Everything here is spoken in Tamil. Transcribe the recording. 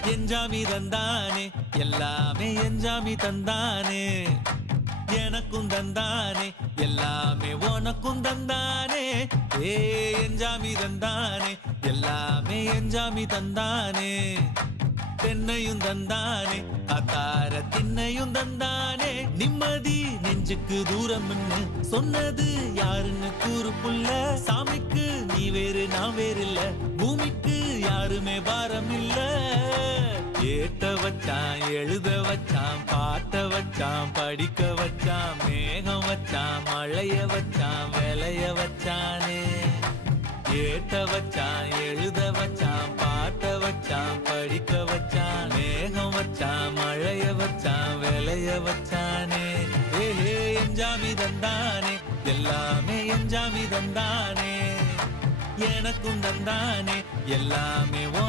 எஞ்சாமி தந்தானே எல்லாமே எஞ்சாமி தந்தானே எனக்கும் தந்தானே எல்லாமே உனக்கும் தந்தானே ஏ எஞ்சாமி தந்தானே எல்லாமே எஞ்சாமி தந்தானே தென்னையும் தந்தானே அத்தார திண்ணையும் தந்தானே நிம்மதி நெஞ்சுக்கு தூரம்னு சொன்னது யாருன்னு கூறு புள்ள சாமிக்கு நீ வேறு நான் வேறு இல்ல பூமிக்கு யாருமே பாரம் இல்ல ஏட்ட வச்சான் எழுத வச்சான் பாட்ட வச்சான் படிக்க வச்சான் மேகம் வச்சான் மழைய வச்சான் விளைய வச்சானே ஏட்ட வச்சான் எழுத வச்சான் பாட்ட வச்சான் படிக்க வச்சான் மேகம் வச்சான் மழைய வச்சான் விளைய வச்சானே ஏஹே எஞ்சாமி தந்தானே எல்லாமே எஞ்சாமி தந்தானே எனக்கும் தந்தானே எல்லாமே